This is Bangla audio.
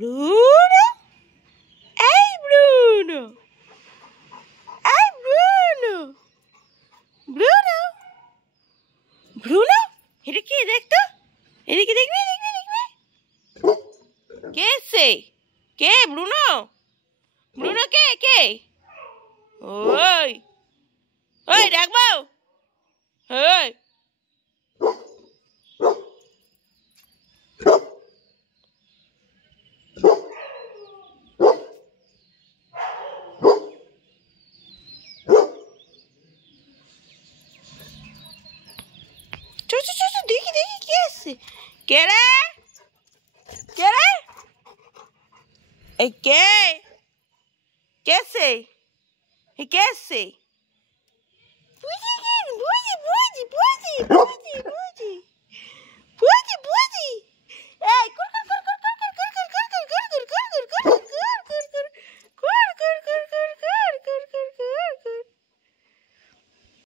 Bruno? এই Bruno! এই Bruno! Bruno? Bruno? এটা কি দেখতো? এদিকে দেখবি দেখবি দেখবি কে সে? কে Bruno? Bruno কে কে? ওই ওই ডাকবো ওই দেখি দেখি কে আসছে কে রে কে রে এই কে কে সে এই কে আসছে বুঝি বুঝি বুঝি বুঝি বুঝি বুঝি